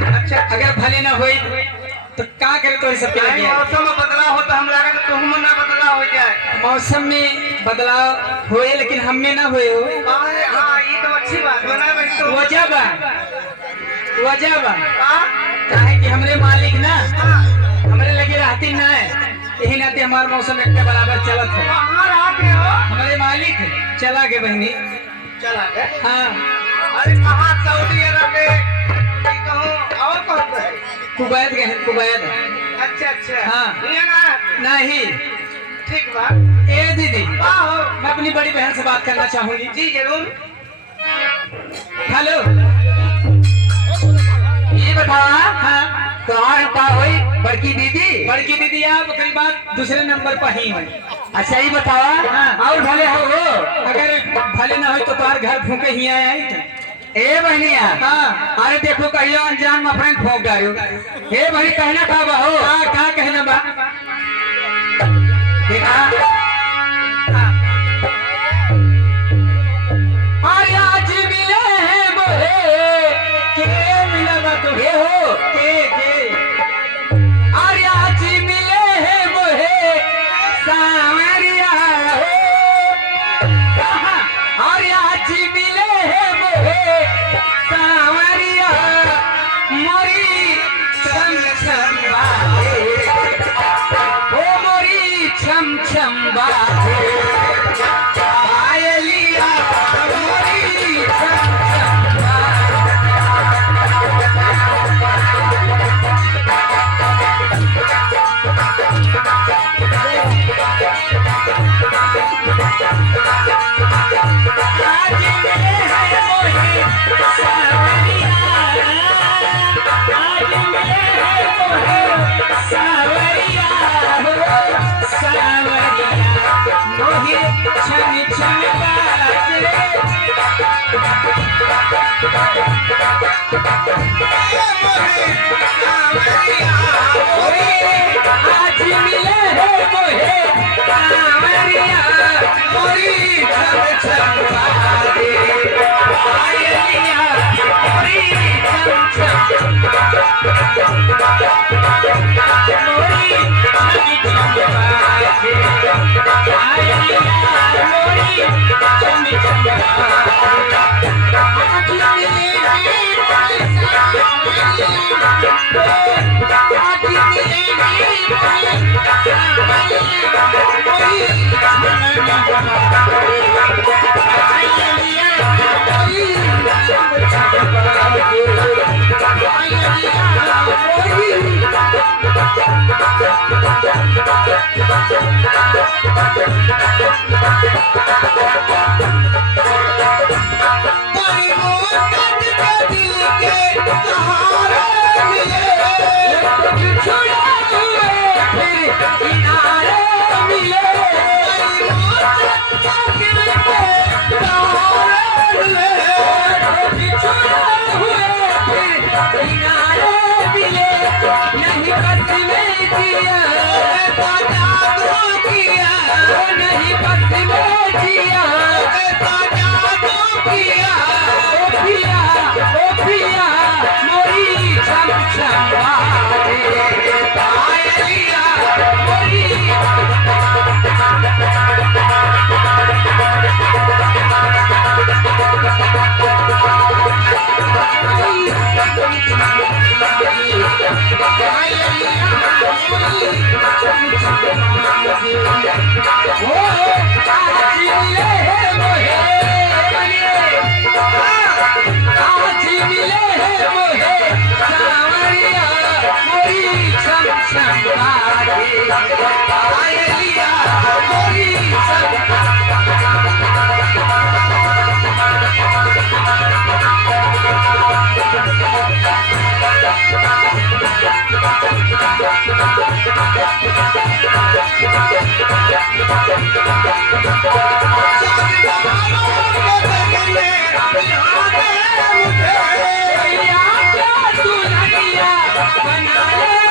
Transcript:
अच्छा अगर भले ना होई तो का करे तो सब नहीं, मौसम में बदलाव होता हम लागत तुम ना बदलाव हो जाए। मौसम में बदलाव होए लेकिन हम में ना होए हो। हाँ ये तो अच्छी बात बना भाई तो वजह बा हाँ काहे कि हमरे मालिक ना हाँ हमरे लगे रहती ना है, यही नाते हमार मौसम एक के बराबर चलत है। कहाँ रहते हो? हमारे मालिक चला के बहनी। चला गए। हाँ अरे कहाँ सऊदी अरब में कि कहूँ और कहाँ पे है? कुवैत गए कुवैत। अच्छा अच्छा हाँ। ये ना नहीं ठीक बा। ए दीदी हाँ हो मैं अपनी बड़ी बहन से बात करना चाहूंगी। जी जरूर। हेलो ये बताओ हाँ कहाँ रुका हुई बड़की दीदी? बड़की दीदी आप करीब बात दूसरे नंबर पर ही हुई। अच्छा ये बताओ हाँ। और भले हो अगर भले ना हो तो तुम्हार घर भूखे ही आए। ए बहनिया हाँ अरे देखो कहियो अनजान में फ्रेंड ठोक डालो। हे भाई कहना का बा हो का कहना बा देखा अरे आज मिले हैं मोहे के मिला बा तो हे हो के अरे आज मिले हैं मोहे सांवरिया हो अरे आज मिले हैं मोहे सांवरिया मोरी छम छम बाहे ओ मोरी छम छम बाहे आयलिया मोरी छम छम बाहे आज मिले हैं मोहे सांवरिया आज मिले हैं मोहे सांवरिया हो सांवरिया मोहे छम छम बाजे आज मिले हैं मोहे सांवरिया मोरी छम छम बाजे आयलिया मोरी छम छम मोरी छम छम बाजे आयलिया मोरी छम छम बाजे आज मिले बना ले